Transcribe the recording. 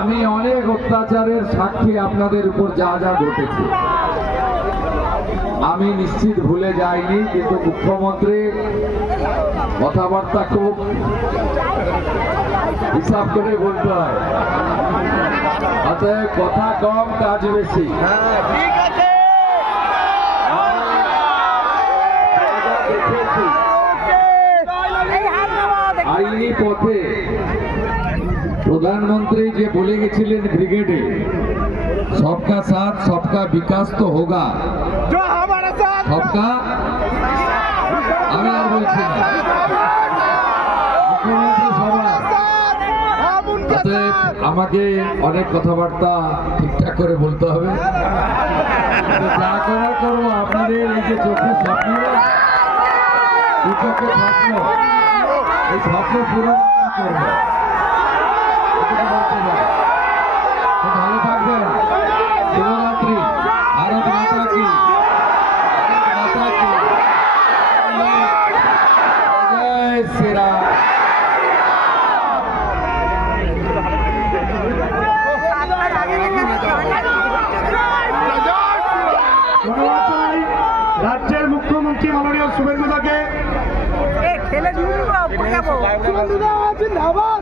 আমি অনেক অত্যাচারের সাক্ষী আপনাদের উপর যা যা ঘটেছে আমি নিশ্চিত ভুলে যাইনি, কিন্তু মুখ্যমন্ত্রী কথাবার্তা খুব হিসাব করে বলতে হয়, অতএব কথা কম কাজ বেশি। আইনি পথে প্রধানমন্ত্রী যে বলে গেছিলেন ব্রিগেডে, সবকা সাথ সবকা বিকাশ তো হোগা, সবকা, আমি আর বলছি না, মুখ্যমন্ত্রী সভা। অতএব আমাকে অনেক কথাবার্তা ঠিকঠাক করে বলতে হবে, যা করার করবো। আপনাদের এই যে চোখের স্বপ্ন, এই চোখের স্বপ্ন, এই স্বপ্ন পূরণ করবো। ভালো থাকবেন, শুভরাত্রি, ভারত মাতা কি, মাতা কি জয় শ্রীরাম। রাজ্যের মুখ্যমন্ত্রী মাননীয় শুভেন্দু দাকে জিন্দাবাদ।